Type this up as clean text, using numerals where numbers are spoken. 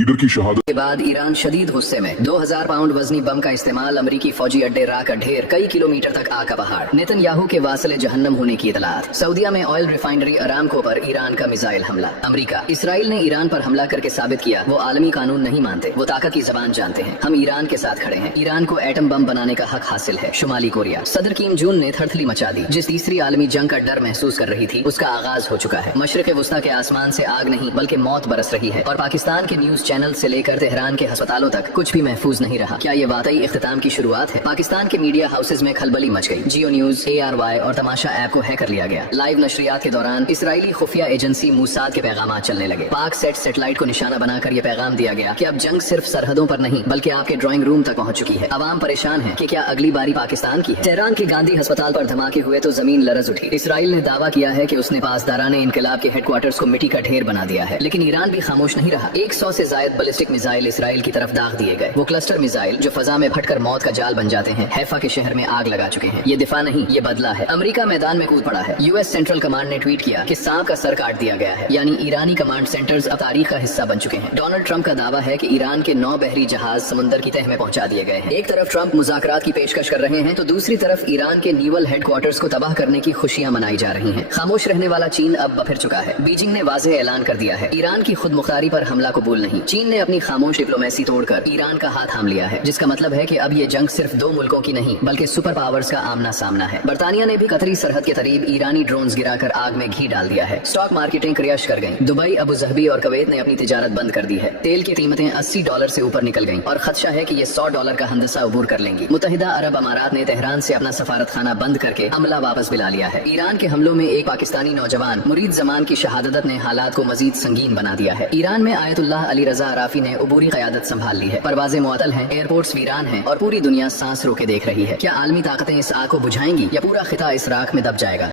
Leader की शहादत के बाद ईरान शदीद गुस्से में 2000 पाउंड वजनी बम का इस्तेमाल, अमरीकी फौजी अड्डे राख ढेर, कई किलोमीटर तक आग का पहाड़, नेतन्याहू के वासिले जहन्नम होने की इतलात। सऊदीया में ऑयल रिफाइनरी अरामको पर ईरान का मिसाइल हमला। अमरीका, इसराइल ने ईरान पर हमला करके साबित किया वो आलमी कानून नहीं मानते, वो ताकत की जबान जानते हैं। हम ईरान के साथ खड़े हैं, ईरान को एटम बम बनाने का हक हासिल है। शुमाली कोरिया, सदर किम जून ने थरथली मचा दी। जिस तीसरी आलमी जंग का डर महसूस कर रही थी उसका आगाज हो चुका है। मशरिक वुस्ता के आसमान से आग नहीं बल्कि मौत बरस रही है और पाकिस्तान के न्यूज चैनल से लेकर तेहरान के अस्पतालों तक कुछ भी महफूज नहीं रहा। क्या ये वाकई इख्तिताम की शुरुआत है? पाकिस्तान के मीडिया हाउसेज में खलबली मच गई। जियो न्यूज, ARY और तमाशा ऐप को हैक कर लिया गया। लाइव नशरियात के दौरान इसराइली खुफिया एजेंसी मूसाद के पैगाम चलने लगे। पाक सेटेलाइट को निशाना बनाकर यह पैगाम दिया गया कि अब जंग सिर्फ सरहदों पर नहीं बल्कि आपके ड्राइंग रूम तक पहुंच चुकी है। अवाम परेशान है कि क्या अगली बारी पाकिस्तान की है। तेहरान के गांधी अस्पताल पर धमाके हुए तो जमीन लरज उठी। इसराइल ने दावा किया है कि उसने पासदाराने इनकलाब के हेडक्वार्टर्स को मिट्टी का ढेर बना दिया है, लेकिन ईरान भी खामोश नहीं रहा। 100 से ज्यादा बैलिस्टिक मिसाइल इसराइल की तरफ दाग दिए गए। वो क्लस्टर मिसाइल जो फजा में फटकर मौत का जाल बन जाते हैं, हैफा के शहर में आग लगा चुके हैं। ये दिफा नहीं, ये बदला है। अमेरिका मैदान में कूद पड़ा है। US सेंट्रल कमांड ने ट्वीट किया कि सांप का सर काट दिया गया है, यानी ईरानी कमांड सेंटर्स अब तारीख का हिस्सा बन चुके हैं। डोनाल्ड ट्रंप का दावा है कि ईरान के 9 बहरी जहाज समुद्र की तह में पहुंचा दिए गए हैं। एक तरफ ट्रंप मुज़ाकरात की पेशकश कर रहे हैं तो दूसरी तरफ ईरान के नेवल हेडक्वार्टर्स को तबाह करने की खुशियां मनाई जा रही हैं। खामोश रहने वाला चीन अब बफिर चुका है। बीजिंग ने वाज़ेह ऐलान कर दिया है, ईरान की खुद मुख्तारी पर हमला कबूल नहीं। चीन ने अपनी खामोश डिप्लोमेसी तोड़कर ईरान का हाथ थाम लिया है, जिसका मतलब है कि अब ये जंग सिर्फ 2 मुल्कों की नहीं बल्कि सुपर पावर्स का आमना सामना है। बरतानिया ने भी कतरी सरहद के करीब ईरानी ड्रोन्स गिराकर आग में घी डाल दिया है। स्टॉक मार्केटें क्रैश कर गईं। दुबई, अबू धाबी और कुवैत ने अपनी तिजारत बंद कर दी है। तेल की कीमतें $80 से ऊपर निकल गईं और खदशा है कि ये $100 का हंदसा अबूर कर लेंगी। मुत्तहिदा अरब अमारात ने तेहरान से अपना सफारत खाना बंद करके अमला वापस बुला लिया है। ईरान के हमलों में एक पाकिस्तानी नौजवान मुरीद जमान की शहादत ने हालात को मजीद संगीन बना दिया है। ईरान में आयतुल्लाह अली रजा अराफी ने उबूरी क़यादत संभाल ली है। परवाज़ें मुअत्तल हैं, एयरपोर्ट्स वीरान हैं और पूरी दुनिया सांस रोके देख रही है। क्या आलमी ताकतें इस आग को बुझाएंगी या पूरा खिता इस राख में दब जाएगा?